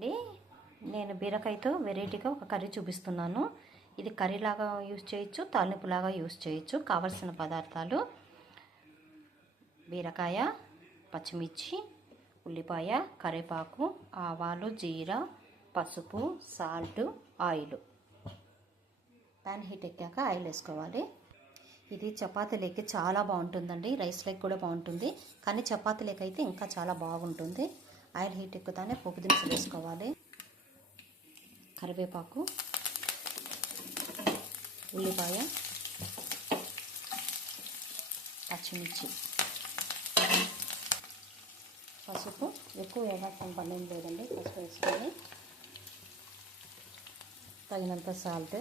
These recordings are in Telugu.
అండి, నేను బీరకాయతో వెరైటీగా ఒక కర్రీ చూపిస్తున్నాను. ఇది కర్రీలాగా యూజ్ చేయొచ్చు, తాలింపులాగా యూజ్ చేయొచ్చు. కావలసిన పదార్థాలు: బీరకాయ, పచ్చిమిర్చి, ఉల్లిపాయ, కరివేపాకు, ఆవాలు, జీరా, పసుపు, సాల్ట్, ఆయిల్. ప్యాన్ హీట్ ఎక్కాక ఆయిల్ వేసుకోవాలి. ఇది చపాతీలోకి చాలా బాగుంటుందండి, రైస్లోకి కూడా బాగుంటుంది, కానీ చపాతీలోకి అయితే ఇంకా చాలా బాగుంటుంది. ఆయిల్ హీట్ ఎక్కుతానే పోపు దినుసులు వేసుకోవాలి. కరివేపాకు, ఉల్లిపాయ, పచ్చిమిర్చి, పసుపు. ఎక్కువ వేయాల్సిన పని ఏం లేదండి, పసుపు వేసుకొని తగినంత సాల్ట్.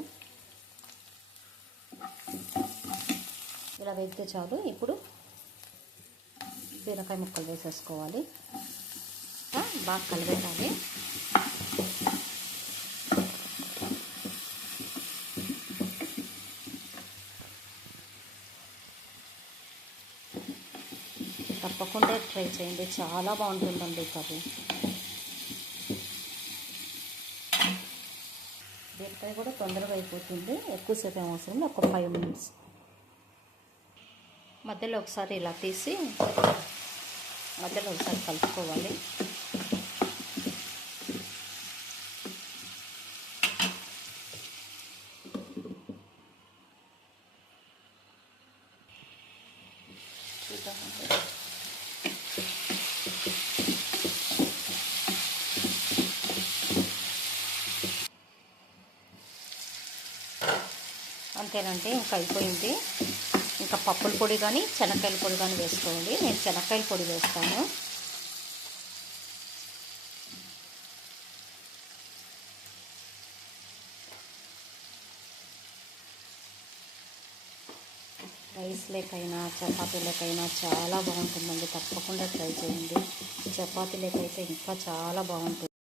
ఇలా వేస్తే చాలు. ఇప్పుడు బీరకాయ ముక్కలు వేసేసుకోవాలి. బాగా కలిపెట్టాలి. తప్పకుండా ట్రై చేయండి, చాలా బాగుంటుందండి కర్రీ. బీరకాయ కూడా తొందరగా అయిపోతుంది, ఎక్కువసేపు ఏం అవసరం, ఒక 5 minutes. మధ్యలో ఒకసారి ఇలా తీసి మధ్యలో ఒకసారి కలుపుకోవాలి. అంతేనండి, ఇంకా అయిపోయింది. ఇంకా పప్పుల పొడి కానీ శనక్కాయల పొడి కానీ వేసుకోవాలి. నేను శనక్కాయల పొడి వేస్తాను. రైస్లేకైనా చపాతీలకైనా చాలా బాగుంటుందండి, తప్పకుండా ట్రై చేయండి. చపాతీలకైతే ఇంకా చాలా బాగుంటుంది.